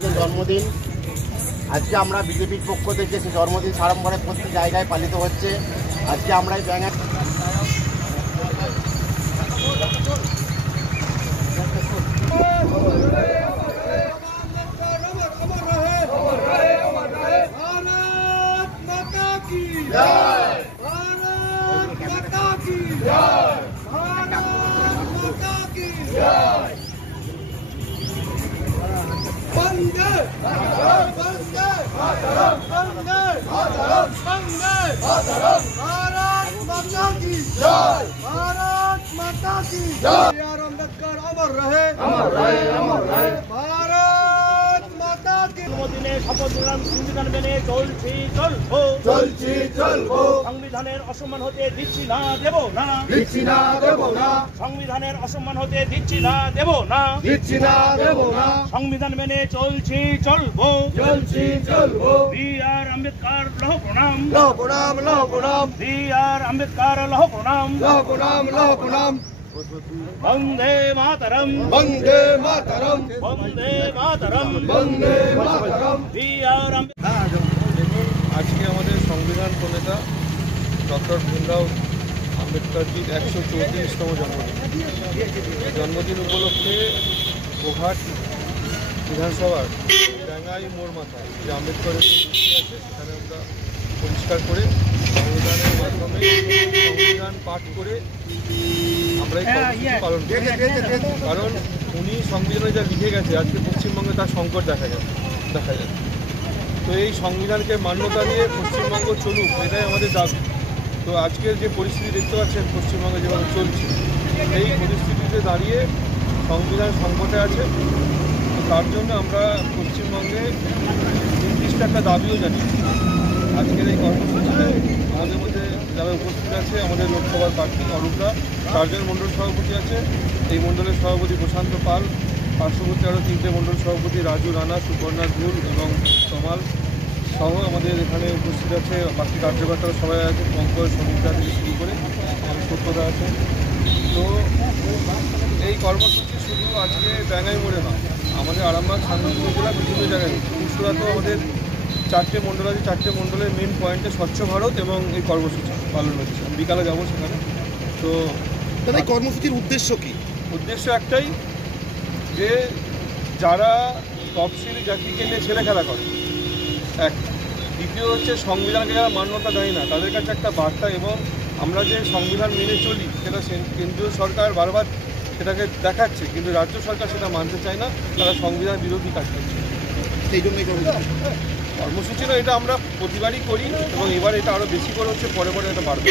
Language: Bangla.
জন্মদিন আজকে আমরা বিজেপির পক্ষ থেকে সেই জন্মদিন সাড়ম্বরে প্রতি জায়গায় পালিত হচ্ছে। আজকে আমরা এই ব্যাঙা वंदे वंदे मातरम वंदे मातरम वंदे मातरम भारत माता की जय भारत माता की जय आर अम्बेडकर अमर रहे अमर रहे अमर रहे भारत माता की জন্মদিনে শপথ নিলাম সংবিধান মেনে চলছি চলবো সংবিধানের অসম্মান হতে দিচ্ছি না দেব না সংবিধানের অসম্মান হতে দিচ্ছি না দেব না সংবিধান মেনে চলছি চলবো বি আর আম্বেদকর লহ প্রণাম বি আর আম্বেদকর লহ প্রণাম বন্দে মাতরম वंदे मातरम বন্দে মাতরম वंदे मातरम বি আর আজকে আমাদের সংবিধান প্রণেতা ডক্টর ভীমরাও আম্বেদকরজির 134তম জন্মদিন উপলক্ষে গোঘাট বিধানসভার ডাঙ্গাই মোড় মাথায় যে আম্বেদকরের যে মূর্তি আছে সেখানে আমরা পরিষ্কার করে সংবিধানের মাধ্যমে সংবিধান পাঠ করে আমরা এই কর্মসূচি পালন করি। কারণ উনি সংবিধানে যা লিখে গেছে আজকে পশ্চিমবঙ্গে তার সংকট দেখা যায়। তো এই সংবিধানকে মান্যতা দিয়ে পশ্চিমবঙ্গ চলুক, এটাই আমাদের দাবি। তো আজকের যে পরিস্থিতি দেখতে পাচ্ছেন পশ্চিমবঙ্গে যেভাবে চলছে, এই পরিস্থিতিতে দাঁড়িয়ে সংবিধান সংকটে আছে। তো তার জন্য আমরা পশ্চিমবঙ্গে নির্দিষ্ট একটা দাবিও জানিয়েছি। আজকের এই কর্মসূচিতে আমাদের মধ্যে যারা উপস্থিত আছে আমাদের লোকসভার প্রার্থী অরূপরা, 4 জন মণ্ডল সভাপতি আছে। এই মণ্ডলের সভাপতি প্রশান্ত পাল, পার্শ্ববর্তী আরও 3টে মণ্ডল সভাপতি রাজু রানা, সুপর্ণা ধুল এবং তমাল সহ আমাদের এখানে উপস্থিত আছে বাকি কার্যকর্তারা সবাই আছে, পঙ্কজ সমিতা থেকে শুরু করে সত্যতা আছে। তো এই কর্মসূচি শুধু আজকে ডাঙ্গাই মোড়ে নয়, আমাদের আরামবাগ শান্তিপুর জেলা বিভিন্ন জায়গায় পুরসুরাতেও আমাদের 4টে মণ্ডল আছে। 4টে মণ্ডলের মেন পয়েন্টে স্বচ্ছ ভারত এবং এই কর্মসূচি পালন হচ্ছে। বিকালে যাবো সেখানে। তো এই কর্মসূচির উদ্দেশ্য কি? উদ্দেশ্য একটাই, যে যারা তফসিলি জাতিকে নিয়ে ছেলে খেলা করে, এক। দ্বিতীয় হচ্ছে সংবিধানকে যারা মান্যতা দেয় না তাদের কাছে একটা বার্তা, এবং আমরা যে সংবিধান মেনে চলি সেটা কেন্দ্রীয় সরকার বারবার সেটাকে দেখাচ্ছে, কিন্তু রাজ্য সরকার সেটা মানতে চায় না, তারা সংবিধান বিরোধী কাজ করছে। সেই জন্যই কর্মসূচি না, এটা আমরা প্রতিবারই করি এবং এবার এটা আরও বেশি করে হচ্ছে, পরে এটা বাড়বে।